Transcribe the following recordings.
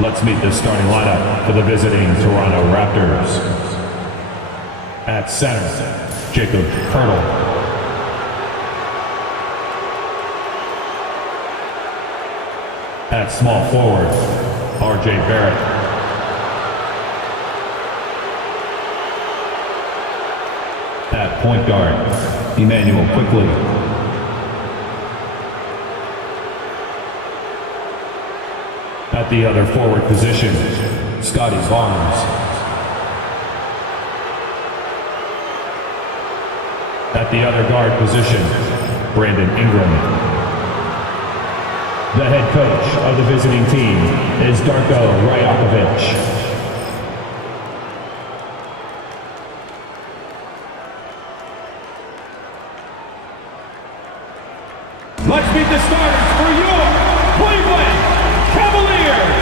Let's meet the starting lineup for the visiting Toronto Raptors. At center, Jacob Hurdle. At small forward, R.J. Barrett. At point guard, Emmanuel Quickly. At the other forward position, Scotty Barnes. At the other guard position, Brandon Ingram. The head coach of the visiting team is Darko Rajakovic. Let's meet the starters for your Cleveland Cavaliers.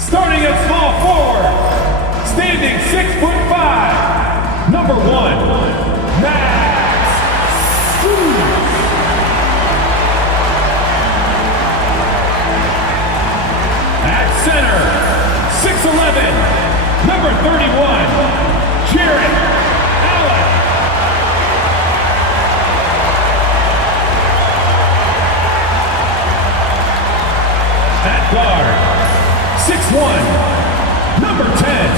Starting at small forward, standing 6'5", number 1. At center, 6'11", number 31, Jared Allen. At guard, 6'1", number 10,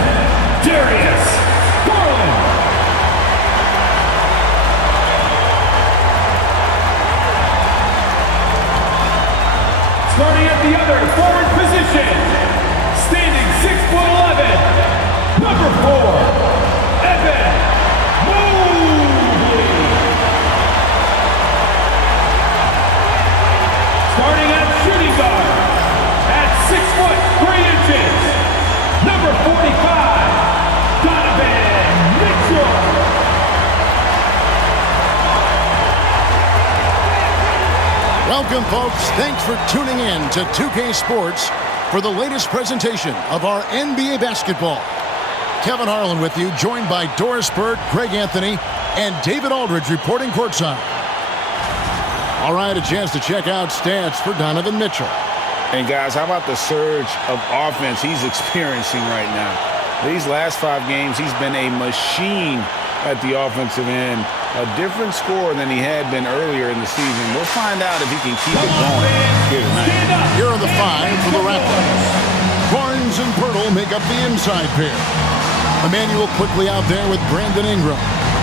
Darius Garland. Starting at the other forward position, standing 6'11", number 4, Evan Mobley. Starting at shooting guard, at 6'3", number 45, Donovan Mitchell. Welcome, folks. Thanks for tuning in to 2K Sports for the latest presentation of our NBA basketball. Kevin Harlan with you, joined by Doris Burt, Greg Anthony, and David Aldridge reporting courtside. All right, a chance to check out stats for Donovan Mitchell. And guys, how about the surge of offense he's experiencing right now? These last 5 games, he's been a machine at the offensive end. A different score than he had been earlier in the season. We'll find out if he can keep it going here tonight. Here are the 5 for the Raptors. Barnes and Pirtle make up the inside pair. Emmanuel Quickly out there with Brandon Ingram.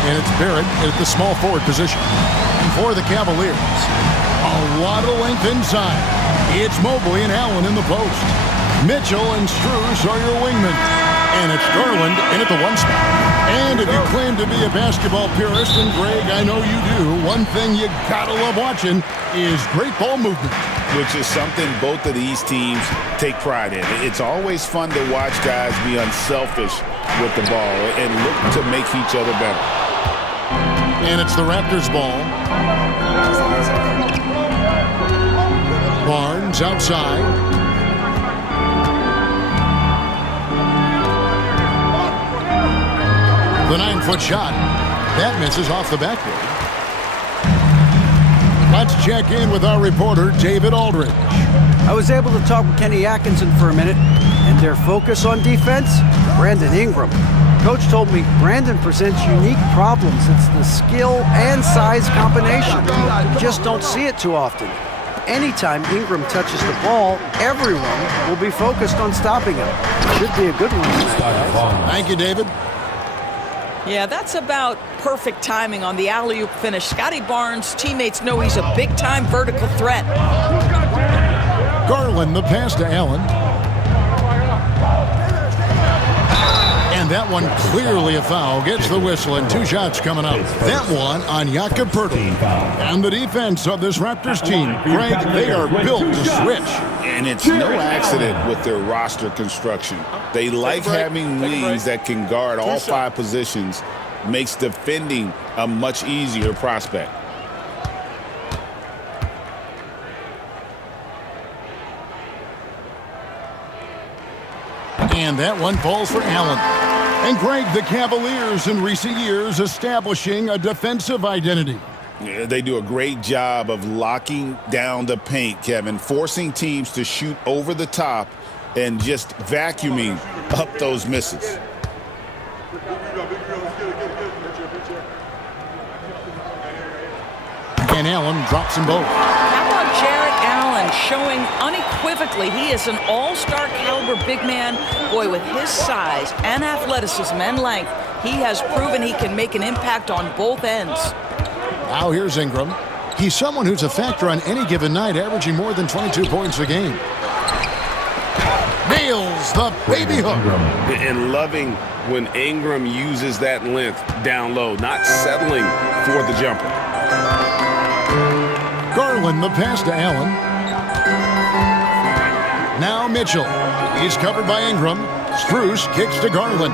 And it's Barrett at the small forward position. And for the Cavaliers, a lot of length inside. It's Mobley and Allen in the post. Mitchell and Strus are your wingmen. And it's Garland in at the 1 spot. And if you claim to be a basketball purist, and Greg, I know you do, one thing you gotta love watching is great ball movement. Which is something both of these teams take pride in. It's always fun to watch guys be unselfish with the ball and look to make each other better. And it's the Raptors' ball. Barnes outside. The 9-foot shot. That misses off the backboard. Let's check in with our reporter, David Aldridge. I was able to talk with Kenny Atkinson for a minute, and their focus on defense, Brandon Ingram. Coach told me Brandon presents unique problems. It's the skill and size combination. You just don't see it too often. Anytime Ingram touches the ball, everyone will be focused on stopping him. Should be a good one tonight, guys. Thank you, David. Yeah, that's about perfect timing on the alley-oop finish. Scotty Barnes' teammates know he's a big-time vertical threat. Garland, the pass to Allen. And that one clearly a foul. Gets the whistle, and 2 shots coming up. That one on Jakob Poeltl. And the defense of this Raptors team, Greg, they are built to switch. And it's no accident with their roster construction. They like having wings that can guard all 5 positions. Makes defending a much easier prospect. And that one falls for Allen. And Greg, the Cavaliers in recent years establishing a defensive identity. Yeah, they do a great job of locking down the paint, Kevin, forcing teams to shoot over the top and just vacuuming up those misses. And Allen drops them both. How about Jarrett Allen showing unequivocally he is an all-star caliber big man? Boy, with his size and athleticism and length, he has proven he can make an impact on both ends. Now here's Ingram. He's someone who's a factor on any given night, averaging more than 22 points a game. Nails the baby hook. And loving when Ingram uses that length down low, not settling for the jumper. Garland the pass to Allen. Now Mitchell. He's covered by Ingram. Strus kicks to Garland.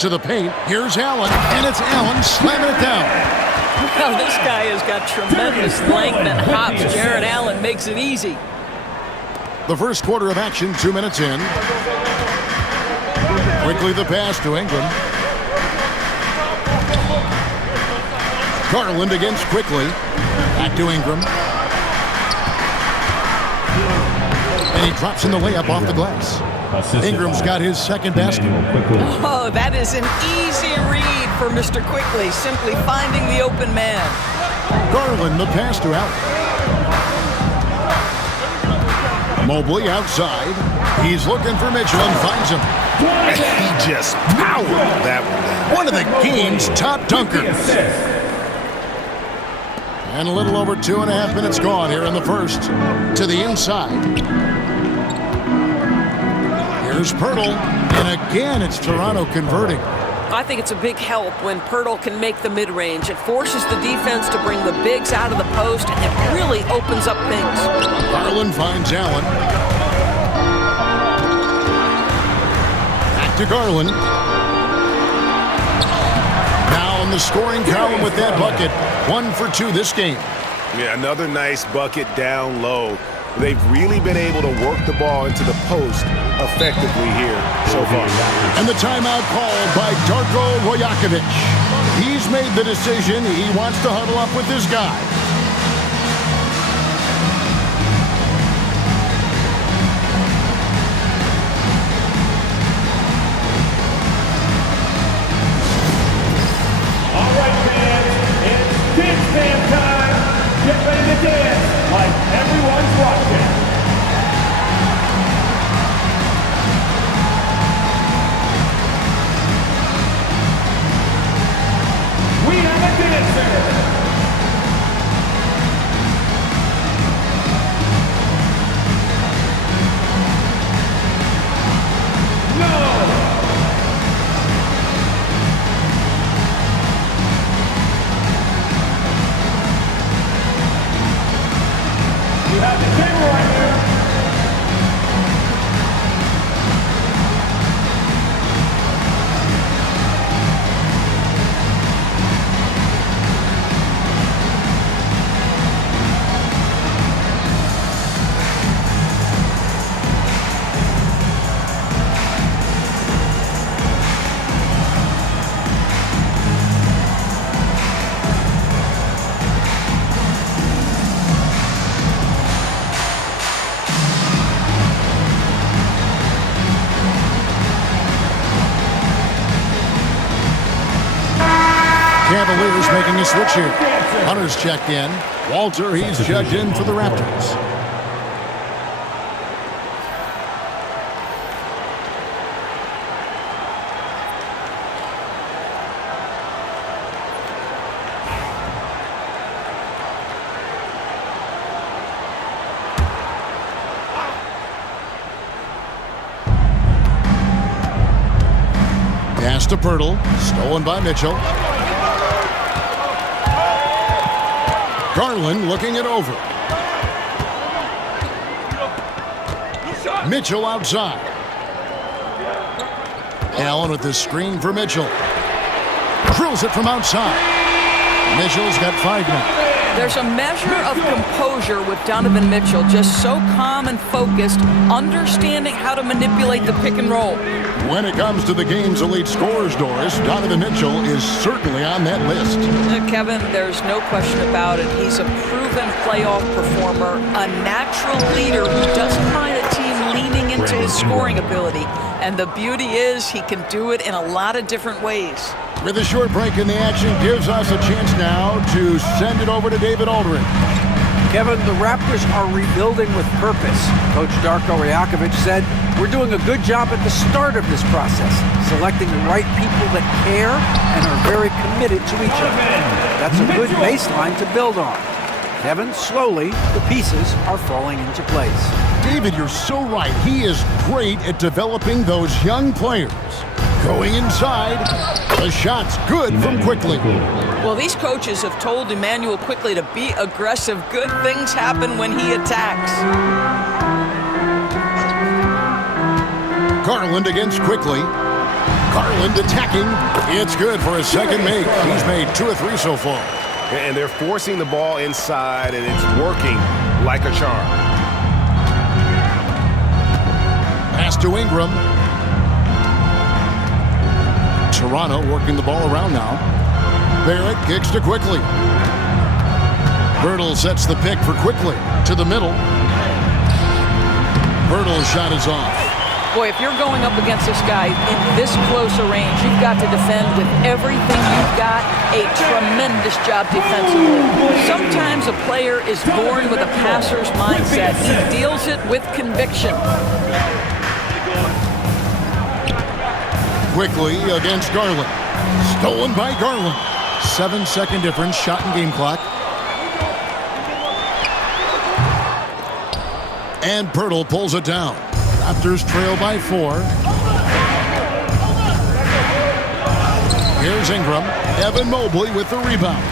To the paint. Here's Allen. And it's Allen slamming it down. Well, this guy has got tremendous length and hops. Jarrett Allen makes it easy. The first quarter of action, 2 minutes in. Quickly the pass to Ingram. Garland against Quickly. Back to Ingram. And he drops in the layup off the glass. Ingram's got his second basket. Oh, that is an easy read for Mr. Quickly, simply finding the open man. Garland the pass to Allen. Mobley outside. He's looking for Mitchell and finds him. He just powered that one down. One of the game's top dunkers. And a little over 2.5 minutes gone here in the first. To the inside. Here's Pirtle. And again, it's Toronto converting. I think it's a big help when Pirtle can make the mid-range. It forces the defense to bring the bigs out of the post, and it really opens up things. Garland finds Allen. Back to Garland. Now in the scoring column with that bucket. 1 for 2 this game. Yeah, another nice bucket down low. They've really been able to work the ball into the post effectively here so far. And the timeout called by Darko Rajakovic. He's made the decision. He wants to huddle up with his guy. All right, fans, it's dance band time. Get ready to dance like everyone's watching. We have a dancer. You have the camera right here. Cavaliers making a switch here. Hunter's checked in. Walter, he's checked in for the Raptors. Pass to Pirtle. Stolen by Mitchell. Garland looking it over. Mitchell outside. Allen with the screen for Mitchell. Drills it from outside. Mitchell's got 5 now. There's a measure of composure with Donovan Mitchell, just so calm and focused, understanding how to manipulate the pick and roll. When it comes to the game's elite scorers, Doris, Donovan Mitchell is certainly on that list. Kevin, there's no question about it. He's a proven playoff performer, a natural leader who doesn't mind a team leaning into his scoring ability. And the beauty is he can do it in a lot of different ways. With a short break in the action, gives us a chance now to send it over to David Aldridge. Kevin, the Raptors are rebuilding with purpose. Coach Darko Rajakovic said, "We're doing a good job at the start of this process, selecting the right people that care and are very committed to each other. That's a good baseline to build on." Kevin, slowly, the pieces are falling into place. David, you're so right. He is great at developing those young players. Going inside, the shot's good from Quickly. Well, these coaches have told Emmanuel Quickly to be aggressive. Good things happen when he attacks. Garland against Quickly. Garland attacking. It's good for a second make. He's made 2 or 3 so far. And they're forcing the ball inside, and it's working like a charm. Pass to Ingram. Toronto working the ball around now. Barrett kicks to Quickly. Birtle sets the pick for Quickly. To the middle. Birtle's shot is off. Boy, if you're going up against this guy in this close a range, you've got to defend with everything you've got. A tremendous job defensively. Sometimes a player is born with a passer's mindset. He deals it with conviction. Quickly against Garland. Stolen by Garland. 7-second difference, shot and game clock. And Pirtle pulls it down. Raptors trail by 4. Here's Ingram. Evan Mobley with the rebound.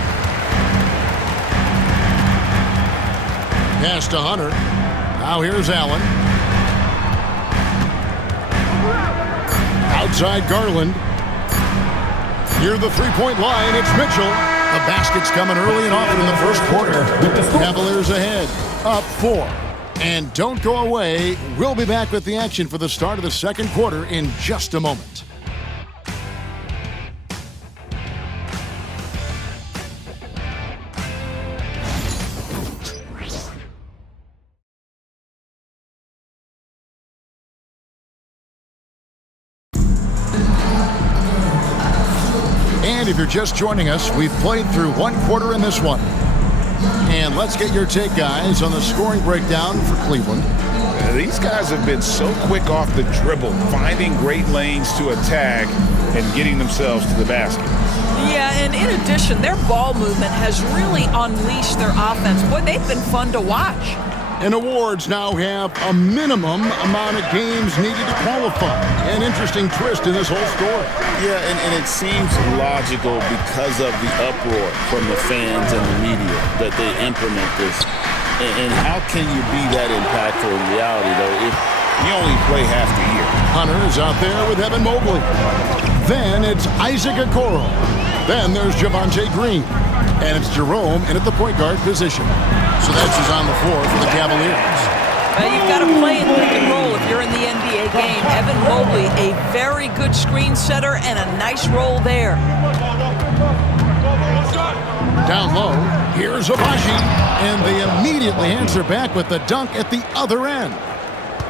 Pass to Hunter. Now here's Allen. Outside Garland. Near the three-point line, it's Mitchell. The basket's coming early and often in the first quarter. Cavaliers ahead, up 4. And don't go away. We'll be back with the action for the start of the second quarter in just a moment. And if you're just joining us, we've played through 1 quarter in this one. And let's get your take, guys, on the scoring breakdown for Cleveland. These guys have been so quick off the dribble, finding great lanes to attack and getting themselves to the basket. Yeah, and in addition, their ball movement has really unleashed their offense. Boy, they've been fun to watch. And awards now have a minimum amount of games needed to qualify. An interesting twist in this whole story. Yeah, and it seems logical because of the uproar from the fans and the media that they implement this. And how can you be that impactful in reality, though, if you only play half the year? Hunter is out there with Evan Mobley. Then it's Isaac Okoro. Then there's Javonte Green. And it's Jerome in at the point guard position. So that's who's on the floor for the Cavaliers. You've got to play in pick and roll if you're in the NBA game. Evan Mobley, a very good screen setter and a nice roll there. Down low, here's Abaji. And they immediately answer back with the dunk at the other end.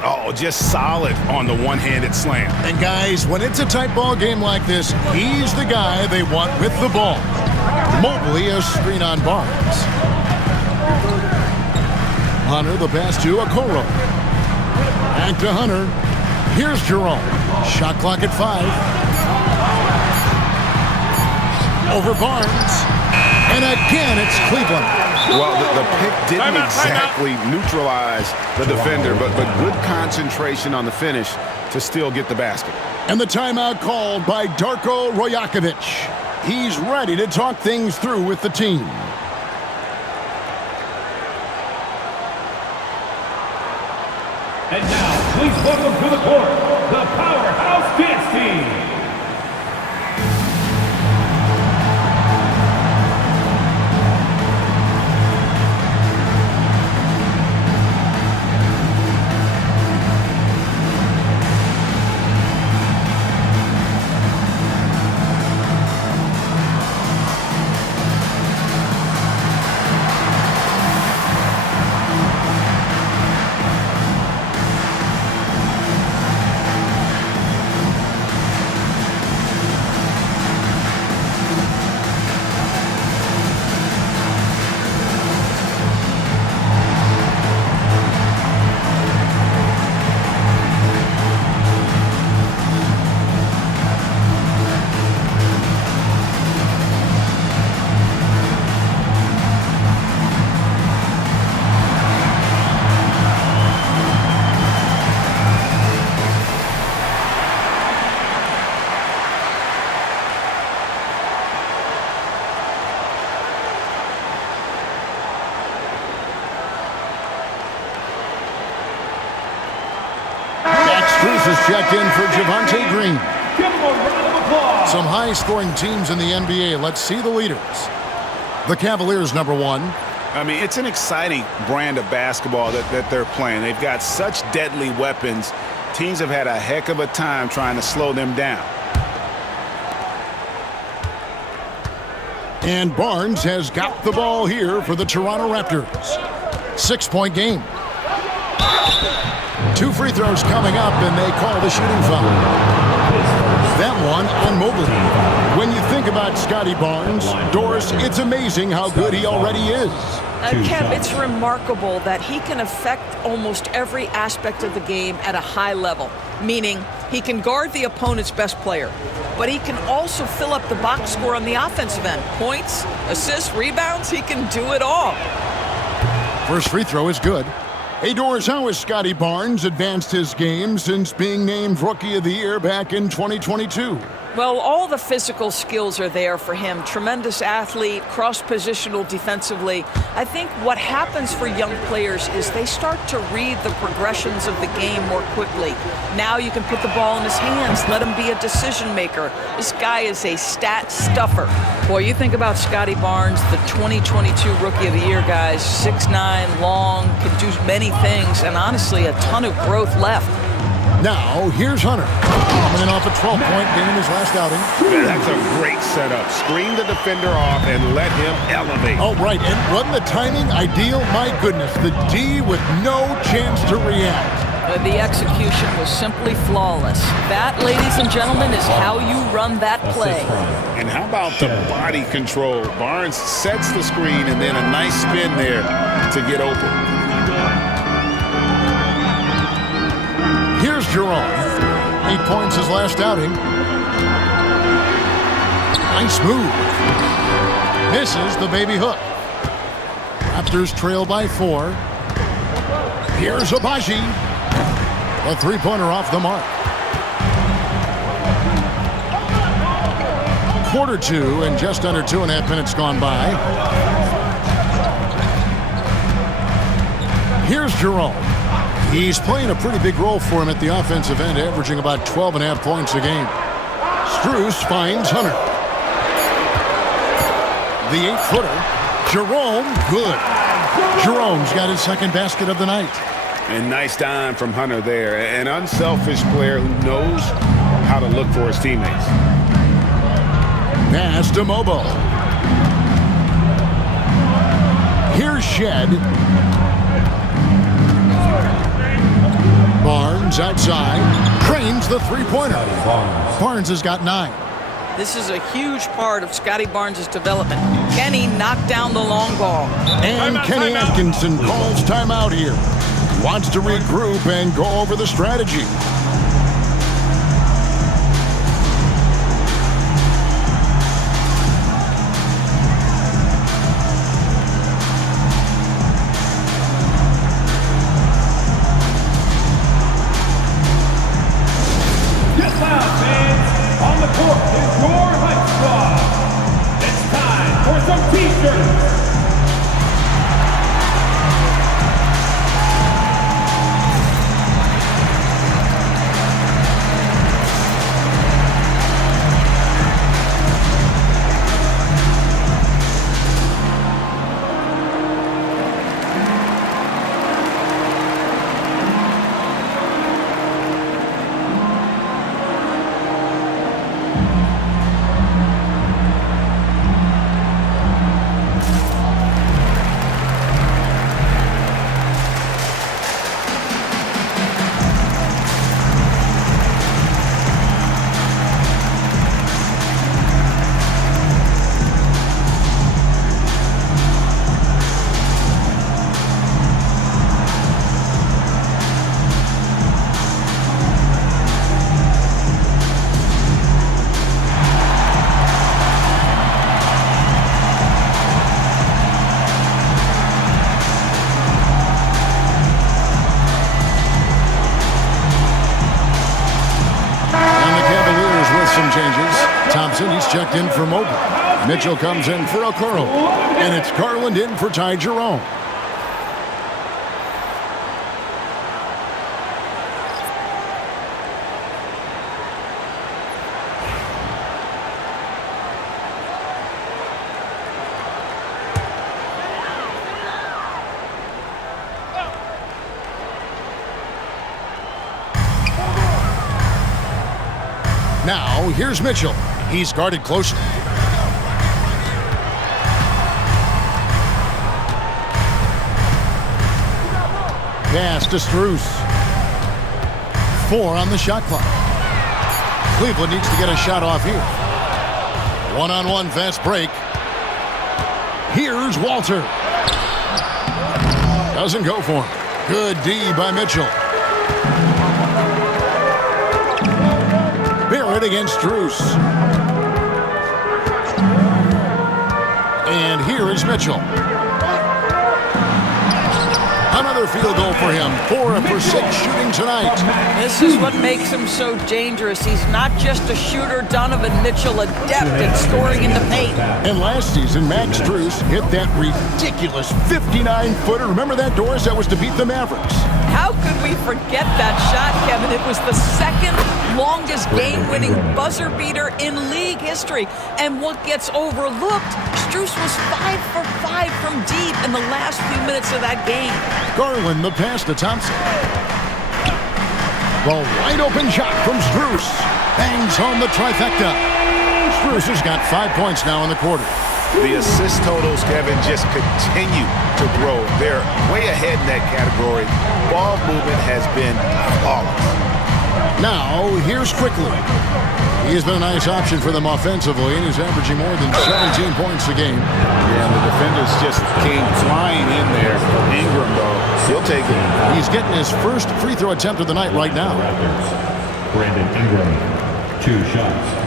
Oh, just solid on the one-handed slam. And guys, when it's a tight ball game like this, he's the guy they want with the ball. Mobley a screen on Barnes. Hunter the pass to Okoro. Back to Hunter. Here's Jerome. Shot clock at 5. Over Barnes. And again, it's Cleveland. Well, the pick didn't exactly neutralize the defender, but good concentration on the finish to still get the basket. And the timeout called by Darko Rajakovic. He's ready to talk things through with the team. And now, please welcome to the court, the Powerhouse Dance Team. is checked in for Javonte Green. Some high-scoring teams in the NBA. Let's see the leaders. The Cavaliers, number 1. I mean, it's an exciting brand of basketball that they're playing. They've got such deadly weapons. Teams have had a heck of a time trying to slow them down. And Barnes has got the ball here for the Toronto Raptors. 6-point game. 2 free throws coming up, and they call the shooting foul. That one on Mobley. When you think about Scotty Barnes, Doris, it's amazing how good he already is. Kev, it's remarkable that he can affect almost every aspect of the game at a high level, meaning he can guard the opponent's best player, but he can also fill up the box score on the offensive end. Points, assists, rebounds, he can do it all. First free throw is good. Hey, Doris, how has Scotty Barnes advanced his game since being named Rookie of the Year back in 2022? Well, all the physical skills are there for him. Tremendous athlete, cross-positional defensively. I think what happens for young players is they start to read the progressions of the game more quickly. Now you can put the ball in his hands, let him be a decision maker. This guy is a stat stuffer. Boy, you think about Scotty Barnes, the 2022 Rookie of the Year, guys. 6'9", long, can do many things, and honestly, a ton of growth left. Now, here's Hunter. Coming in off a 12-point game in his last outing. That's a great setup. Screen the defender off and let him elevate. Oh, right, and wasn't the timing ideal? My goodness, the D with no chance to react. The execution was simply flawless. That, ladies and gentlemen, is how you run that play. And how about the body control? Barnes sets the screen and then a nice spin there to get open. Here's Jerome. 8 points his last outing. Nice move. Misses the baby hook. Raptors trail by 4. Here's Abaji. A three-pointer off the mark. Quarter 2 and just under 2.5 minutes gone by. Here's Jerome. He's playing a pretty big role for him at the offensive end, averaging about 12.5 points a game. Strus finds Hunter. The 8-footer. Jerome, good. Jerome's got his second basket of the night. And nice dime from Hunter there. An unselfish player who knows how to look for his teammates. Pass to Mobile. Here's Shed. Barnes outside. Cranes the three-pointer. Barnes has got 9. This is a huge part of Scotty Barnes' development. Kenny knocked down the long ball. And Kenny Atkinson calls timeout here. Wants to regroup and go over the strategy. On the court is your hype squad. It's time for some t-shirts. He's checked in for Mobley. Mitchell comes in for Okoro. And it's Garland in for Ty Jerome. Now, here's Mitchell. He's guarded closely. Pass to Strus. 4 on the shot clock. Cleveland needs to get a shot off here. One-on-one fast break. Here's Walter. Doesn't go for him. Good D by Mitchell. Barrett against Strus. And here is Mitchell. Another field goal for him. 4 for 6 shooting tonight. This is what makes him so dangerous. He's not just a shooter. Donovan Mitchell, adept at scoring in the paint. And last season, Max Strus hit that ridiculous 59-footer. Remember that, Doris? That was to beat the Mavericks. How could we forget that shot, Kevin? It was the second longest game-winning buzzer beater in league history. And what gets overlooked, Strus was 5 for 5 from deep in the last few minutes of that game. Garland the pass to Thompson. The wide-open shot from Strus. Bangs home the trifecta. Strus has got 5 points now in the quarter. The assist totals, Kevin, just continue to grow. They're way ahead in that category. Ball movement has been flawless. Now, here's Quickly. He has been a nice option for them offensively, and he's averaging more than 17 points a game. Yeah, the defenders just came flying in there. Ingram, though, he'll take it. He's getting his first free throw attempt of the night right now. Raptors. Brandon Ingram, 2 shots.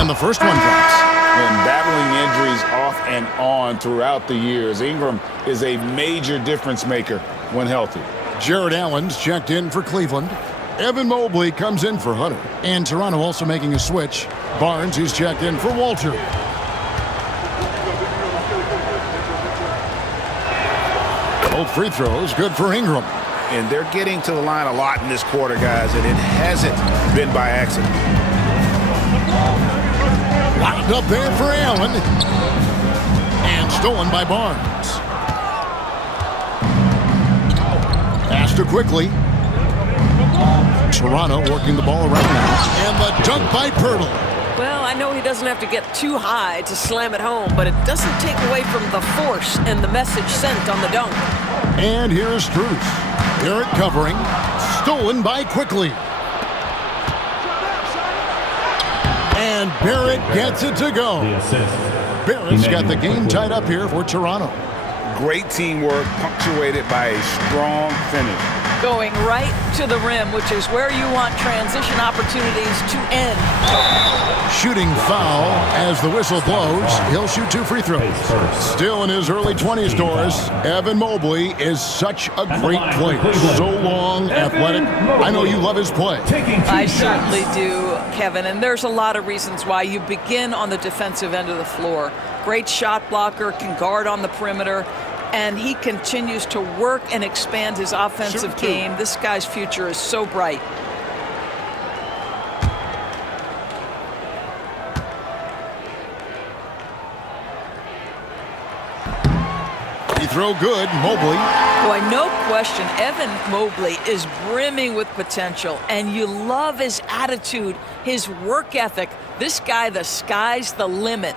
And the first one drops. And battling injuries off and on throughout the years, Ingram is a major difference maker when healthy. Jared Allen's checked in for Cleveland. Evan Mobley comes in for Hunter. And Toronto also making a switch. Barnes, he's checked in for Walter. Both free throws, good for Ingram. And they're getting to the line a lot in this quarter, guys, and it hasn't been by accident. Lined up there for Allen. And stolen by Barnes. Pass to Quickly. Toronto working the ball around now. And the dunk by Pirtle. Well, I know he doesn't have to get too high to slam it home, but it doesn't take away from the force and the message sent on the dunk. And here's Strus. Barrett covering. Stolen by Quickly. And Barrett gets it to go. The assist. Barrett's got the game tied up here for Toronto. Great teamwork punctuated by a strong finish. Going right to the rim, which is where you want transition opportunities to end. Shooting foul as the whistle blows. He'll shoot 2 free throws. Still in his early 20s, Doris. Evan Mobley is such a great player. So long, athletic. I know you love his play. I certainly do, Kevin, and there's a lot of reasons why. You begin on the defensive end of the floor. Great shot blocker, can guard on the perimeter, and he continues to work and expand his offensive game. This guy's future is so bright. Free throw good, Mobley. Boy, no question, Evan Mobley is brimming with potential, and you love his attitude, his work ethic. This guy, the sky's the limit.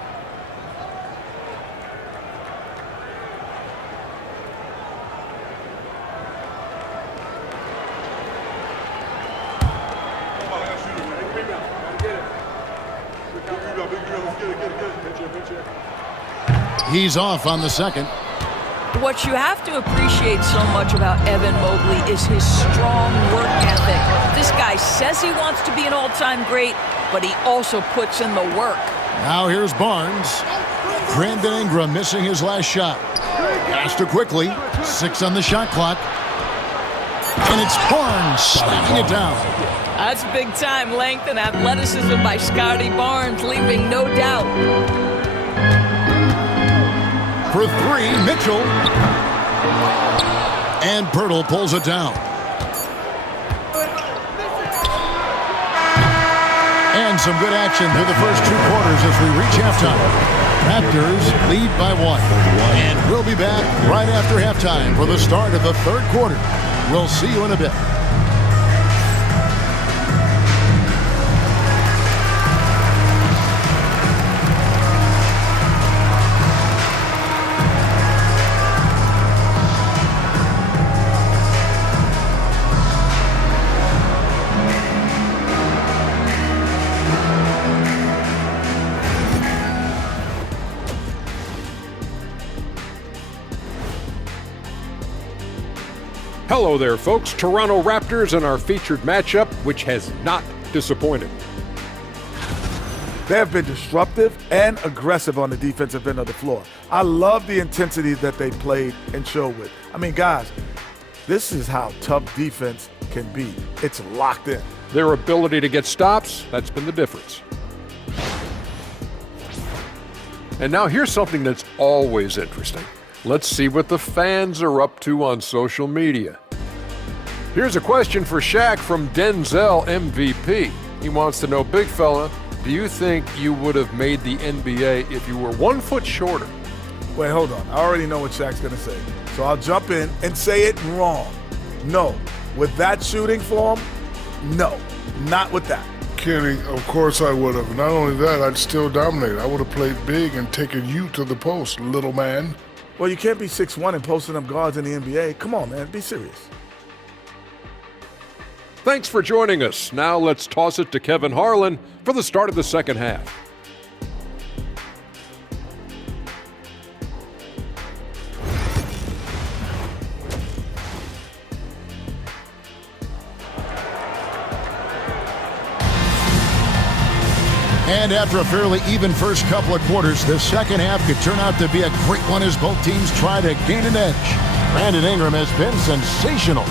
He's off on the second. What you have to appreciate so much about Evan Mobley is his strong work ethic. This guy says he wants to be an all-time great, but he also puts in the work. Now here's Barnes. Brandon Ingram missing his last shot. Pass to Quickly. 6 on the shot clock. And it's Barnes slapping it down. That's big-time length and athleticism by Scotty Barnes, leaving no doubt. For 3, Mitchell. And Pirtle pulls it down. some good action through the first 2 quarters as we reach halftime. Raptors lead by 1. And we'll be back right after halftime for the start of the 3rd quarter. We'll see you in a bit. Hello there, folks. Toronto Raptors and our featured matchup, which has not disappointed. They have been disruptive and aggressive on the defensive end of the floor. I love the intensity that they played and showed with. I mean, guys, this is how tough defense can be. It's locked in. Their ability to get stops, that's been the difference. And now here's something that's always interesting. Let's see what the fans are up to on social media. Here's a question for Shaq from Denzel MVP. He wants to know, big fella, do you think you would have made the NBA if you were 1 foot shorter? Wait, hold on. I already know what Shaq's going to say. So I'll jump in and say it wrong. No. With that shooting form, no. Not with that. Kenny, of course I would have. Not only that, I'd still dominate. I would have played big and taken you to the post, little man. Well, you can't be 6'1" and posting up guards in the NBA. Come on, man. Be serious. Thanks for joining us. Now let's toss it to Kevin Harlan for the start of the second half. And after a fairly even first couple of quarters, the second half could turn out to be a great one as both teams try to gain an edge. Brandon Ingram has been sensational.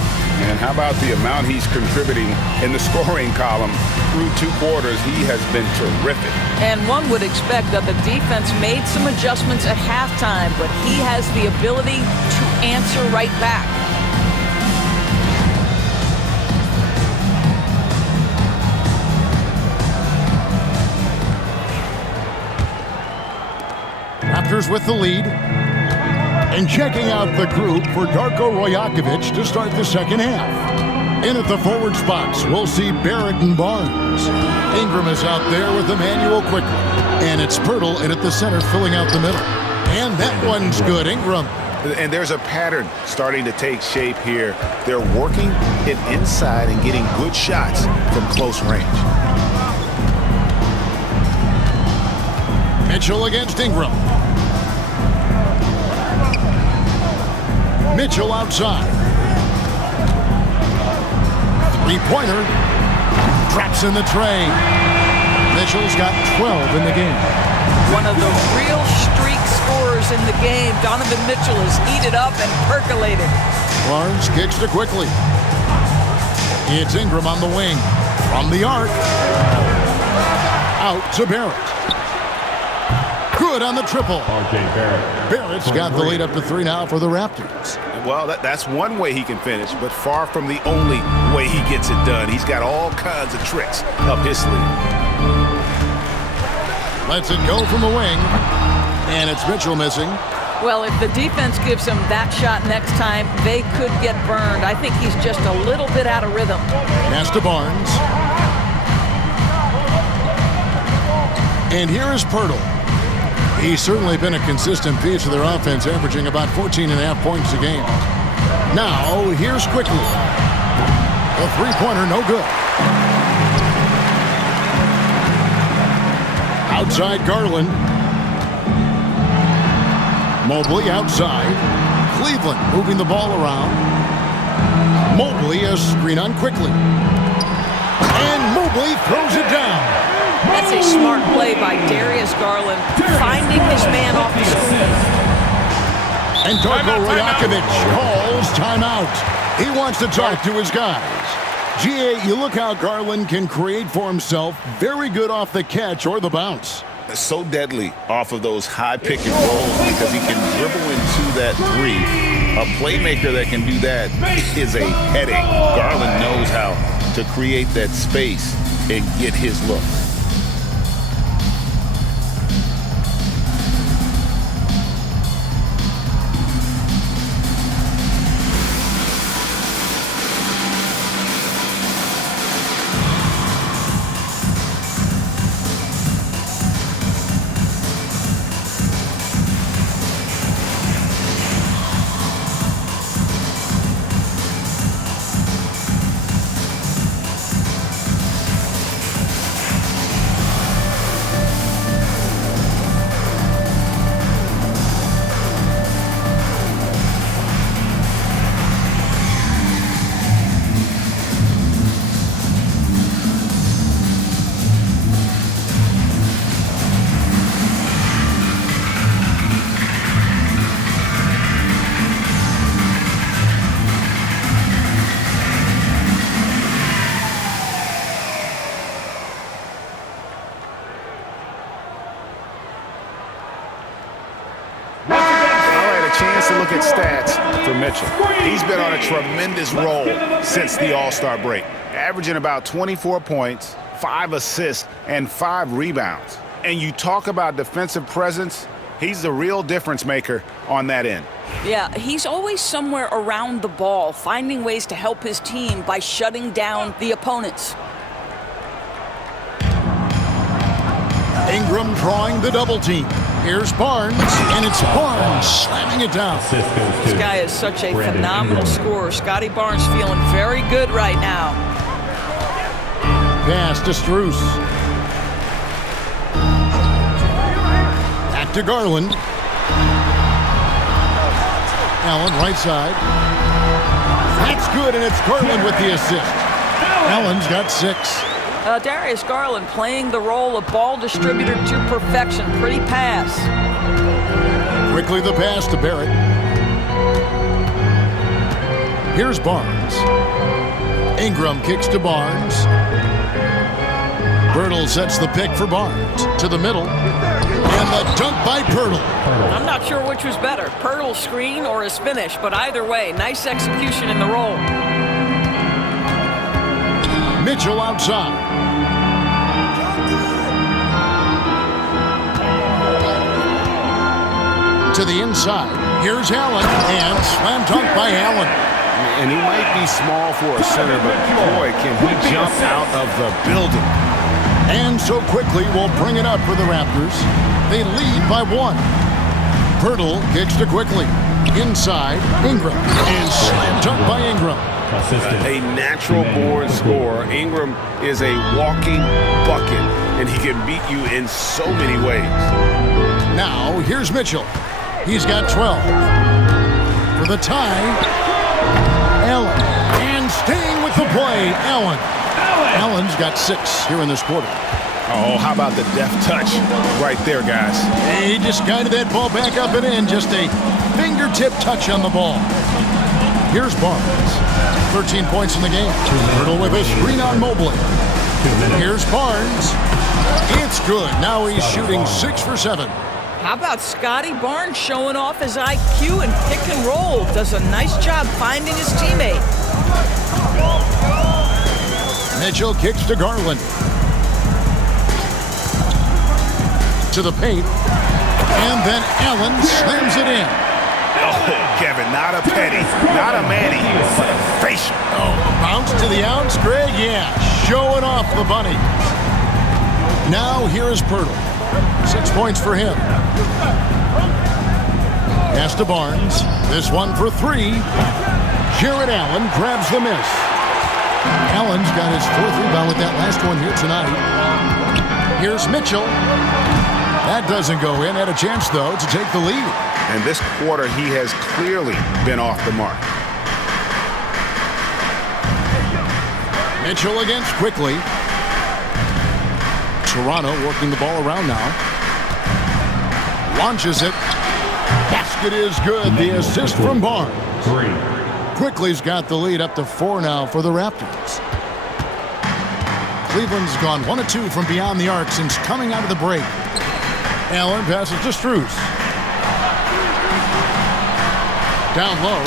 And how about the amount he's contributing in the scoring column through 2 quarters? He has been terrific. And one would expect that the defense made some adjustments at halftime, but he has the ability to answer right back. Raptors with the lead. And checking out the group for Darko Rajakovic to start the second half. In at the forward spots, we'll see Barrett and Barnes. Ingram is out there with Emmanuel quickly. And it's Pirtle in at the center filling out the middle. And that one's good, Ingram. And there's a pattern starting to take shape here. They're working it inside and getting good shots from close range. Mitchell against Ingram. Mitchell outside. Three-pointer. Drops in the tray. Mitchell's got 12 in the game. One of the real streak scorers in the game. Donovan Mitchell is heated up and percolated. Barnes kicks to quickly. It's Ingram on the wing. From the arc. Out to Barrett. Good on the triple. R.J. Barrett. Barrett's got the lead up to 3 now for the Raptors. Well, that's one way he can finish, but far from the only way he gets it done. He's got all kinds of tricks up his sleeve. Lets it go from the wing. And it's Mitchell missing. Well, if the defense gives him that shot next time, they could get burned. I think he's just a little bit out of rhythm. Pass to Barnes. And here is Pirtle. He's certainly been a consistent piece of their offense, averaging about 14.5 points a game. Now, here's quickly. The three-pointer, no good. Outside Garland. Mobley outside. Cleveland moving the ball around. Mobley a screen on quickly. And Mobley throws it down. That's a smart play by Darius Garland, finding his man off the screen. And Darko Rajakovic calls timeout. He wants to talk to his guys. G.A., you look how Garland can create for himself. Very good off the catch or the bounce. So deadly off of those high pick and rolls because he can dribble into that three. A playmaker that can do that is a headache. Garland knows how to create that space and get his look. a look at stats for Mitchell. He's been on a tremendous roll since the All-Star break, averaging about 24 points, 5 assists, and 5 rebounds. And you talk about defensive presence, he's the real difference maker on that end. Yeah, he's always somewhere around the ball, finding ways to help his team by shutting down the opponents. Ingram drawing the double team. Here's Barnes, and it's Barnes slamming it down. This guy is such a phenomenal scorer. Scotty Barnes feeling very good right now. Pass to Strus. Back to Garland. Allen, right side. That's good, and it's Garland with the assist. Allen's got 6. Darius Garland playing the role of ball distributor to perfection. Pretty pass. Quickly the pass to Barrett. Here's Barnes. Ingram kicks to Barnes. Pirtle sets the pick for Barnes. To the middle. And the dunk by Pirtle. I'm not sure which was better, Pirtle's screen or his finish, but either way, nice execution in the roll. Mitchell outside. To the inside. Here's Allen, and slam dunk by Allen. And he might be small for a center, but boy, can he jump out of the building. And so quickly we'll bring it up for the Raptors. They lead by 1. Pirtle kicks to Quickly. Inside, Ingram. And slam dunk by Ingram. A natural born scorer. Ingram is a walking bucket, and he can beat you in so many ways. Now, here's Mitchell. He's got 12. For the tie, Allen. And staying with the play, Allen. Allen's got 6 here in this quarter. Oh, how about the deft touch right there, guys? He just guided that ball back up and in. Just a fingertip touch on the ball. Here's Barnes. 13 points in the game. Pirtle with a screen on Mobley. Here's Barnes. It's good. Now he's shooting 6 for 7. How about Scotty Barnes showing off his IQ and pick and roll? Does a nice job finding his teammate. Mitchell kicks to Garland. To the paint. And then Allen slams it in. Oh, Kevin, not a penny, not a Manny, but a facial. Oh, bounce to the ounce, Greg? Yeah, showing off the bunny. Now here is Pirtle. 6 points for him. Pass to Barnes. This one for 3. Jared Allen grabs the miss. Allen's got his 4th rebound with that last one here tonight. Here's Mitchell. That doesn't go in. Had a chance, though, to take the lead. And this quarter, he has clearly been off the mark. Mitchell against Quickly. Toronto working the ball around now. Launches it. Basket is good. The assist from Barnes. 3. Quickly's got the lead up to 4 now for the Raptors. Cleveland's gone 1 of 2 from beyond the arc since coming out of the break. Allen passes to Strus. Down low,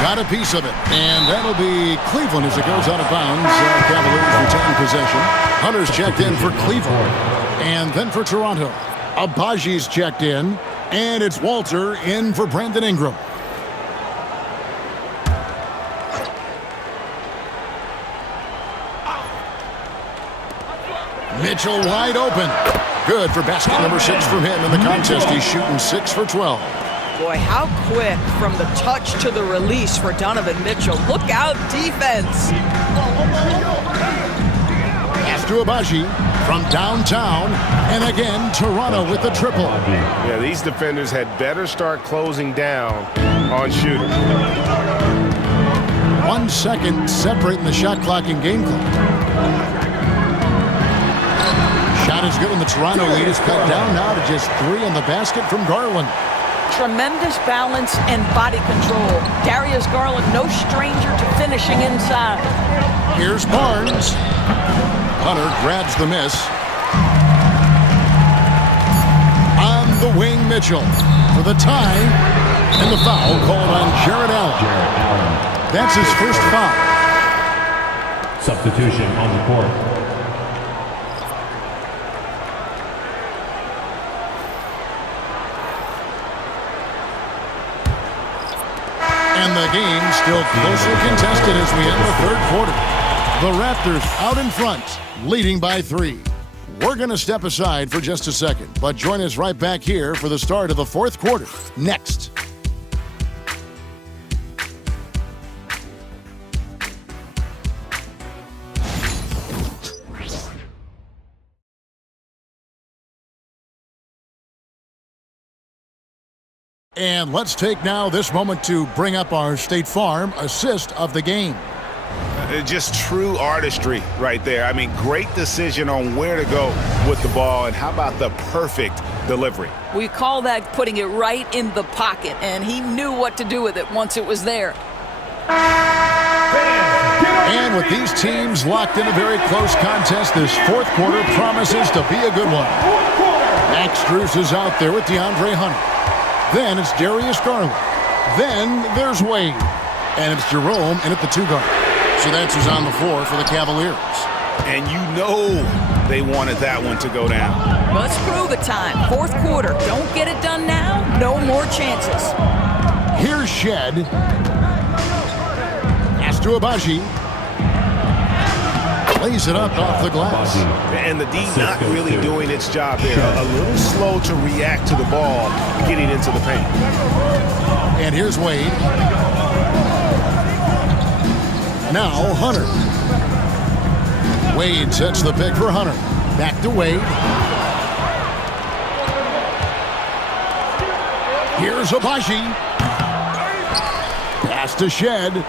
got a piece of it. And that'll be Cleveland as it goes out of bounds. Cavaliers retain possession. Hunter's checked in for Cleveland. And then for Toronto. Abaji's checked in. And it's Walter in for Brandon Ingram. Mitchell wide open. Good for basket number 6 from him in the contest. He's shooting 6 for 12. Boy, how quick from the touch to the release for Donovan Mitchell. Look out, defense. Pass to Abaji from downtown. And again, Toronto with the triple. Yeah, these defenders had better start closing down on shooters. 1 second separating the shot clock and game clock. Shot is good, and the Toronto lead is cut down now to just 3 on the basket from Garland. Tremendous balance and body control. Darius Garland, no stranger to finishing inside. Here's Barnes. Hunter grabs the miss. On the wing, Mitchell for the tie. And the foul called on Jared Allen. That's his first foul. Substitution on the court. And the game still closely contested as we end the third quarter. The Raptors out in front, leading by 3. We're going to step aside for just a second, but join us right back here for the start of the fourth quarter next. And let's take now this moment to bring up our State Farm assist of the game. Just true artistry right there. I mean, great decision on where to go with the ball, and how about the perfect delivery? We call that putting it right in the pocket, and he knew what to do with it once it was there. And with these teams locked in a very close contest, this fourth quarter promises to be a good one. Max Strus is out there with DeAndre Hunter. Then it's Darius Garland. Then there's Wade. And it's Jerome in at the 2 guard. So that's who's on the floor for the Cavaliers. And you know they wanted that one to go down. Let's prove it time. Fourth quarter. Don't get it done now. No more chances. Here's Shed. Pass to Abaji. Lays it up off the glass. And the D not really doing its job there. A little slow to react to the ball getting into the paint. And here's Wade. Now Hunter. Wade sets the pick for Hunter. Back to Wade. Here's Abaji. Pass to Shed.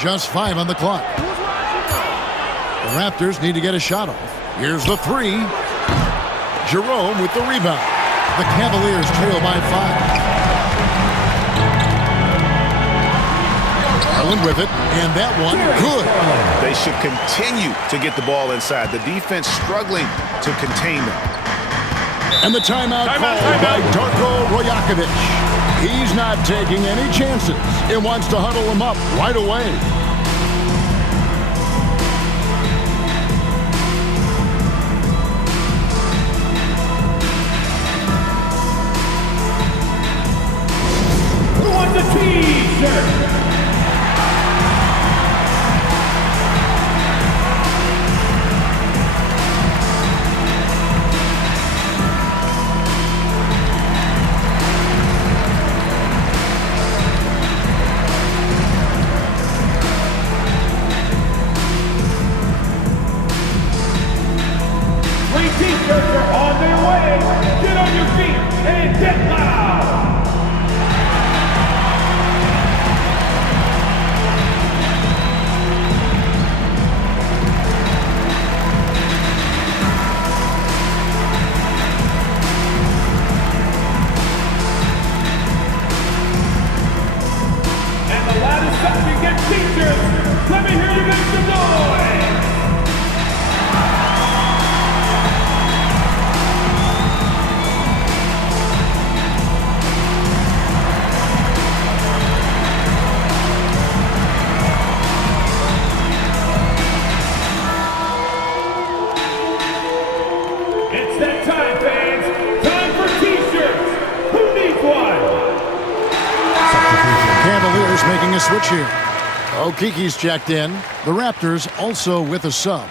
Just 5 on the clock. The Raptors need to get a shot off. Here's the 3. Jerome with the rebound. The Cavaliers trail by 5. Garland with it, and that one good. They should continue to get the ball inside. The defense struggling to contain them. And the timeout called by Darko Rajakovic. He's not taking any chances. It wants to huddle him up right away. Who wants a T-shirt? T-shirts are on their way. Get on your feet and get loud. And the loudest up you get T-shirts. Let me hear you make some noise. Cavaliers making a switch here. Okiki's checked in. The Raptors also with a sub.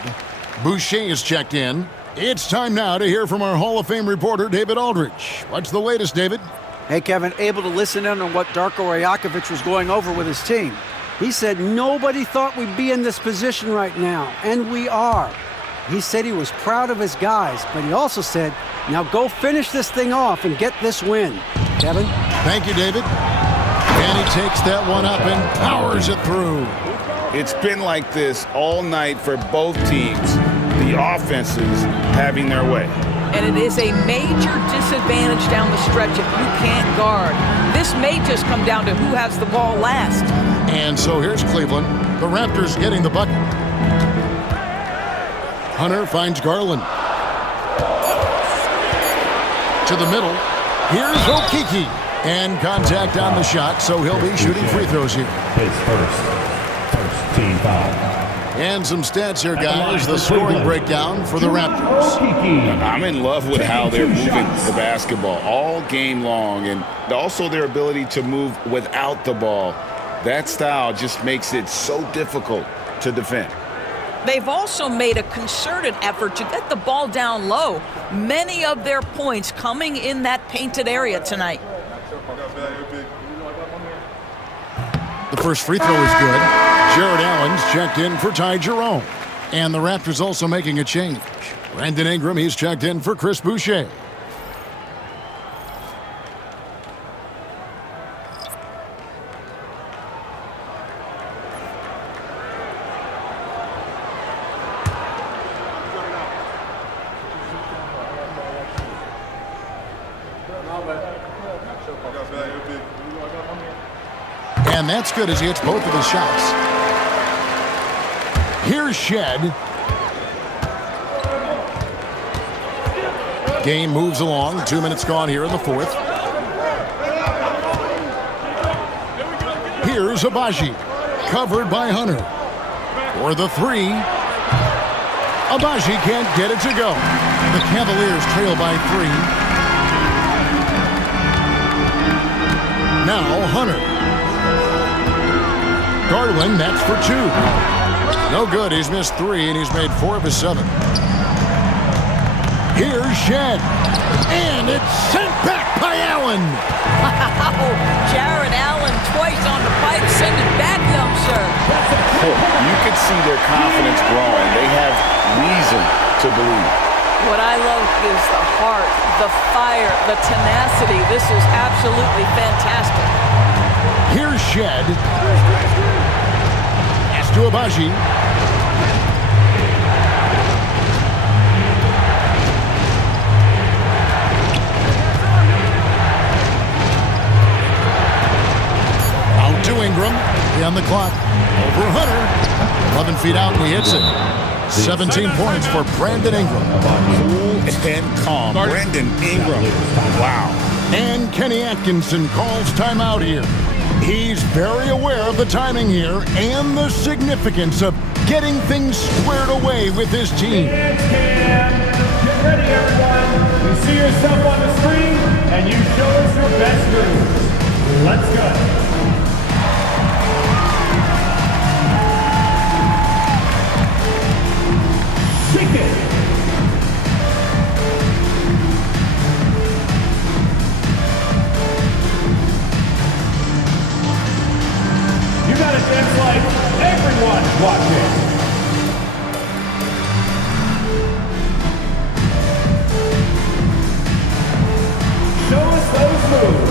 Boucher is checked in. It's time now to hear from our Hall of Fame reporter, David Aldridge. What's the latest, David? Hey, Kevin, able to listen in on what Darko Rajakovic was going over with his team. He said nobody thought we'd be in this position right now, and we are. He said he was proud of his guys, but he also said, now go finish this thing off and get this win. Kevin? Thank you, David. And he takes that one up and powers it through. It's been like this all night for both teams. The offenses having their way. And it is a major disadvantage down the stretch if you can't guard. This may just come down to who has the ball last. And so here's Cleveland. The Raptors getting the bucket. Hunter finds Garland. to the middle. Here's Okeke. And contact on the shot, so he'll be shooting free throws here. His first team foul. And some stats here, guys. The scoring breakdown for the Raptors. I'm in love with how they're moving the basketball all game long, and also their ability to move without the ball. That style just makes it so difficult to defend. They've also made a concerted effort to get the ball down low. Many of their points coming in that painted area tonight. The first free throw is good. Jared Allen's checked in for Ty Jerome. And the Raptors also making a change. Brandon Ingram, he's checked in for Chris Boucher. And that's good as he hits both of his shots. Here's Shed. Game moves along. 2 minutes gone here in the fourth. Here's Abaji. Covered by Hunter. For the three. Abaji can't get it to go. The Cavaliers trail by 3. Now Hunter. Garland, that's for 2. No good. He's missed 3, and he's made 4 of his 7. Here's Shed. And it's sent back by Allen. Wow. Jared Allen twice on the pipe. Send it back, young sir. You can see their confidence growing. They have reason to believe. What I love is the heart, the fire, the tenacity. This is absolutely fantastic. Here's Shed. Pass to Abaji. Out to Ingram. On the clock. Over Hunter. 11 feet out, and he hits it. 17 points for Brandon Ingram. Cool and calm. Brandon Ingram. Wow. And Kenny Atkinson calls timeout here. He's very aware of the timing here and the significance of getting things squared away with his team. Get ready, everyone. You see yourself on the screen, and you show us your best moves. Let's go. Kick it. You gotta dance like everyone watching. Show us those moves.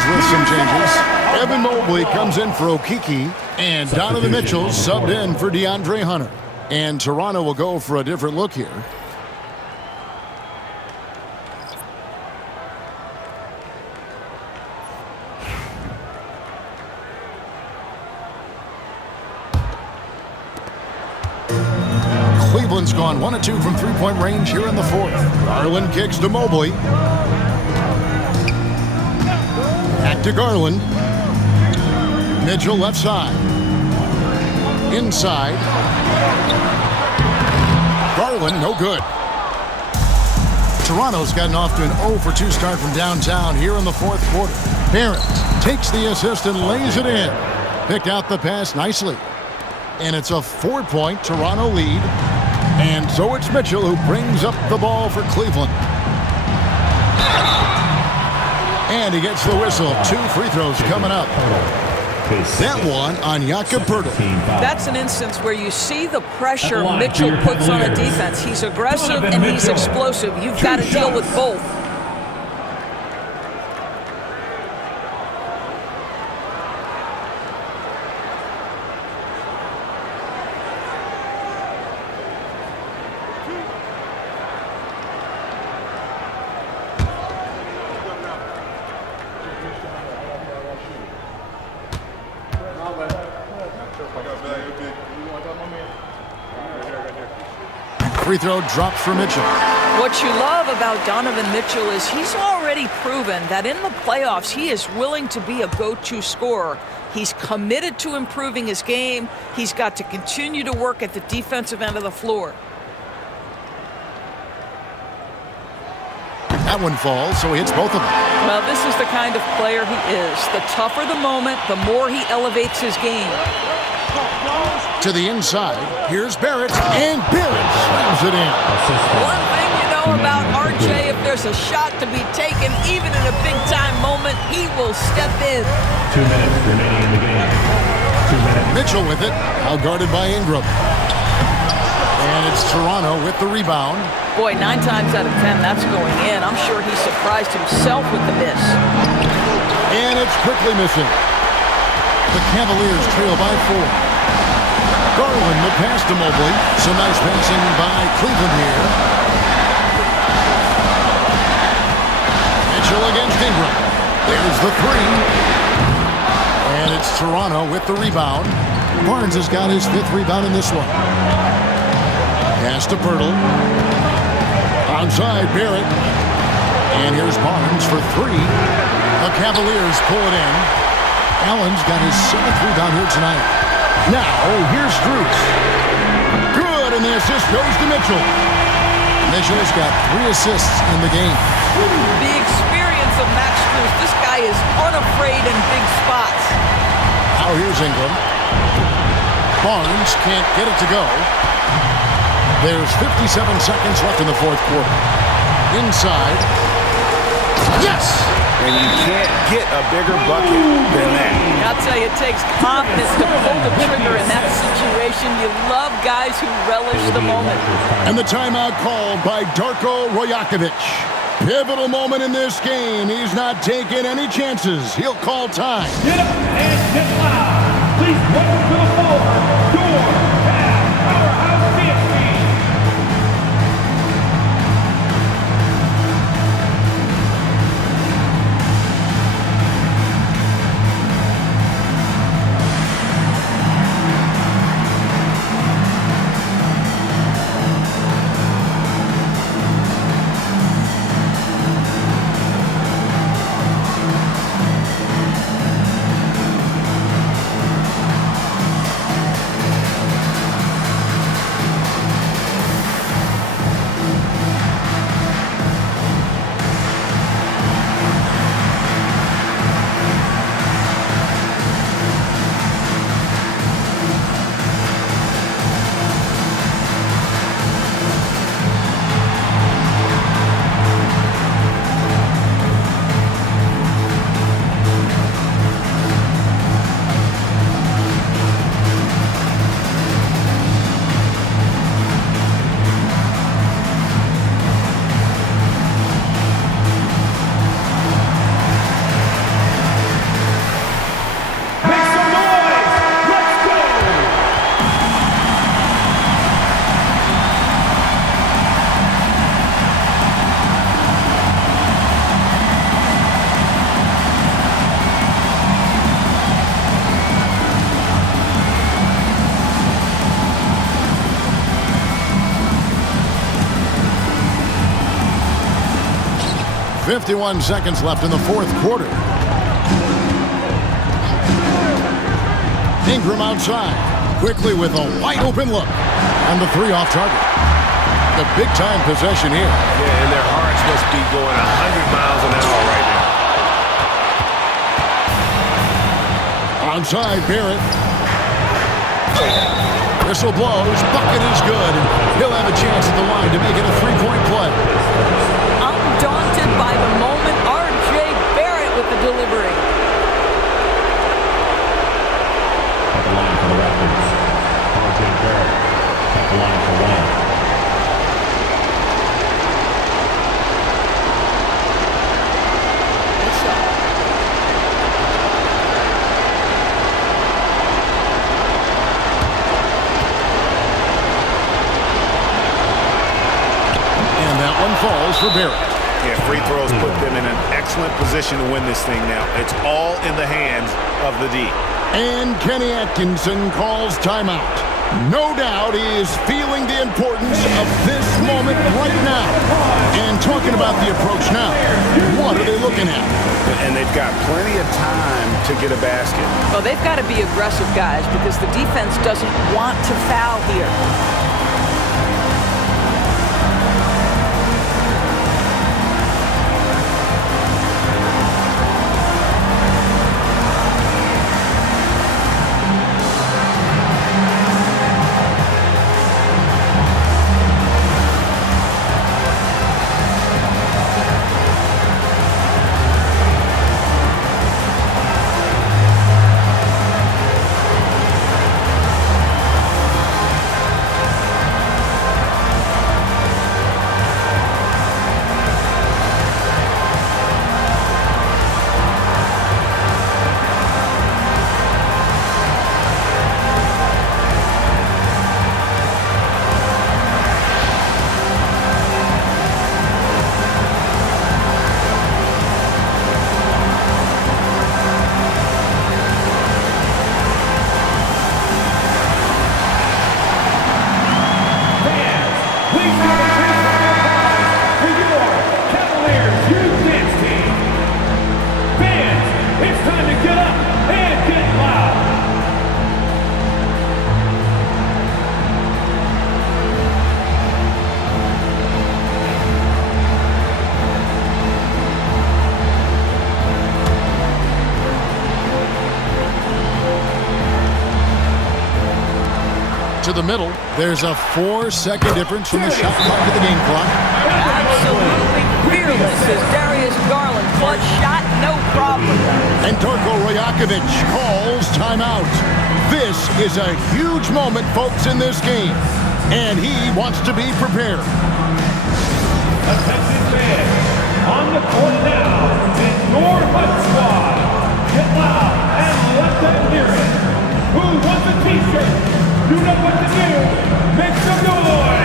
With some changes. Evan Mobley comes in for Okeke, and Donovan Mitchell subbed in for DeAndre Hunter. And Toronto will go for a different look here. Cleveland's gone 1 of 2 from three-point range here in the fourth. Garland kicks to Mobley. Back to Garland. Mitchell left side. Inside. Garland, no good. Toronto's gotten off to an 0 for 2 start from downtown here in the fourth quarter. Barrett takes the assist and lays it in. Picked out the pass nicely. And it's a 4-point Toronto lead. And so it's Mitchell who brings up the ball for Cleveland. And he gets the whistle. 2 free throws coming up. That one on Jakob Poeltl. That's an instance where you see the pressure Mitchell puts on a defense. He's aggressive and he's explosive. You've got to deal with both. Free throw drops for Mitchell. What you love about Donovan Mitchell is he's already proven that in the playoffs he is willing to be a go-to scorer. He's committed to improving his game. He's got to continue to work at the defensive end of the floor. That one falls, so he hits both of them. Well, this is the kind of player he is. The tougher the moment, the more he elevates his game. To the inside, here's Barrett, and Barrett slams it in. One thing you know about RJ, if there's a shot to be taken, even in a big-time moment, he will step in. 2 minutes remaining in the game. 2 minutes. Mitchell with it, out guarded by Ingram. And it's Toronto with the rebound. Boy, 9 times out of 10, that's going in. I'm sure he surprised himself with the miss. And it's quickly missing. The Cavaliers trail by 4. Garland, the pass to Mobley. Some nice passing by Cleveland here. Mitchell against Ingram. There's the 3. And it's Toronto with the rebound. Barnes has got his 5th rebound in this one. Pass to Poeltl. Onside, Barrett. And here's Barnes for 3. The Cavaliers pull it in. Allen's got his 7th rebound here tonight. Now, here's Strus. Good, and the assist goes to Mitchell. Mitchell's got 3 assists in the game. The experience of Max Strus. This guy is unafraid in big spots. Now here's Ingram. Barnes can't get it to go. There's 57 seconds left in the 4th quarter. Inside. Yes! And you can't get a bigger bucket than that. I'll tell you, it takes confidence to pull the trigger in that situation. You love guys who relish the moment. And the timeout called by Darko Rajakovic. Pivotal moment in this game. He's not taking any chances. He'll call time. Get up and get loud. Please welcome to the floor, your powerhouse dance team. Make some noise! Let's go! .51 seconds left in the 4th quarter. Ingram outside, quickly with a wide open look. And the 3 off target. The big time possession here. Yeah, and their hearts must be going 100 miles an hour right now. Onside, Barrett. Whistle blows, bucket is good. And he'll have a chance at the line to make it a 3-point play. Undaunted by the moment, RJ Barrett with the delivery. excellent position to win this thing now. It's all in the hands of the D. And Kenny Atkinson calls timeout. No doubt he is feeling the importance of this moment right now. And talking about the approach now, what are they looking at? And they've got plenty of time to get a basket. Well, they've got to be aggressive, guys, because the defense doesn't want to foul here. To the middle, there's a 4-second difference from the shot clock to the game clock. Absolutely fearless is Darius Garland. Clutch shot, no problem. And Darko Rajakovic calls timeout. This is a huge moment, folks, in this game. And he wants to be prepared. Attention fans, on the court now is your HUD squad. Get loud and let them hear it. Who wants a t-shirt? You know what to do. Make some noise.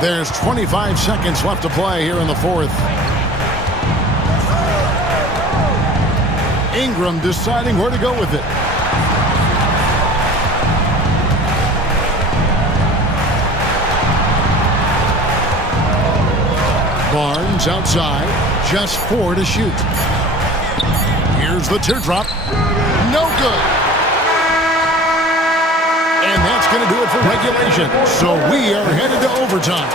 There's 25 seconds left to play here in the fourth. Ingram deciding where to go with it. Barnes outside, just 4 to shoot. Here's the teardrop. No good. And that's going to do it for regulation. So we are headed to overtime.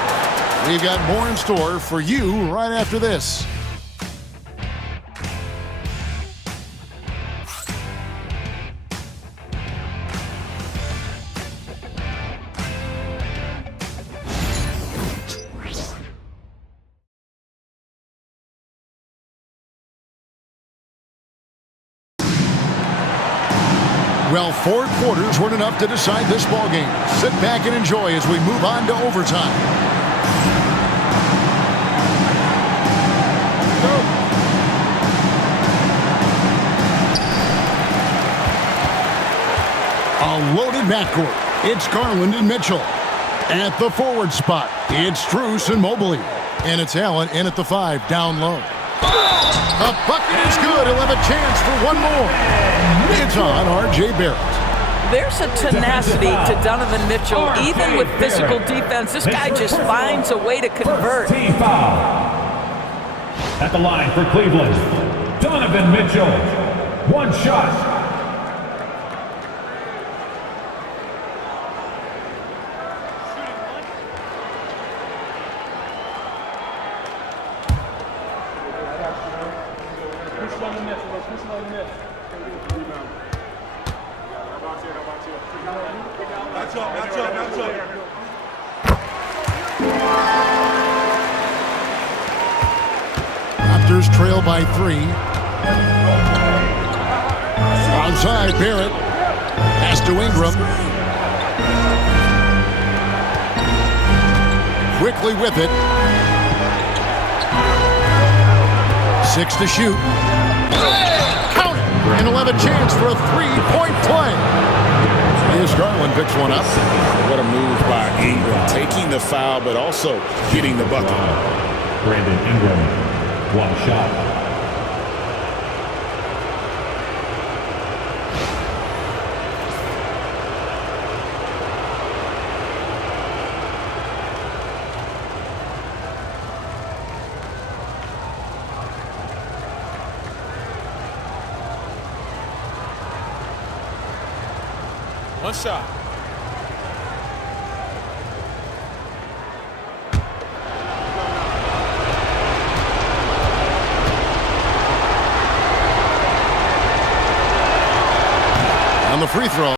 We've got more in store for you right after this. Well, 4 quarters weren't enough to decide this ballgame. Sit back and enjoy as we move on to overtime. A loaded backcourt. It's Garland and Mitchell. At the forward spot, it's Strus and Mobley. And it's Allen in at the 5, down low. A bucket is good. He'll have a chance for one more. It's on R.J. Barrett. There's a tenacity to Donovan Mitchell, even with physical defense. This guy just finds a way to convert. Team foul. At the line for Cleveland, Donovan Mitchell. One shot. Raptors trail by 3. Outside, Barrett. Pass to Ingram. Quickly with it. 6 to shoot. Count it! And he'll have a chance for a 3-point play. Here's Garland, picks one up. What a move by Ingram. Taking the foul, but also getting the bucket. Brandon Ingram, one shot. One shot. On the free throw.